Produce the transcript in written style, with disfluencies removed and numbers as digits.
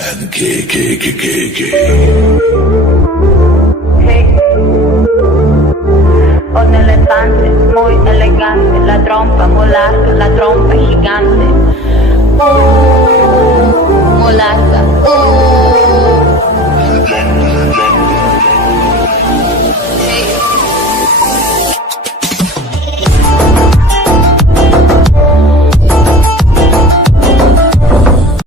And K. Hey. Ho nelle tante, muy elegante, la trompa molata, la trompa gigante.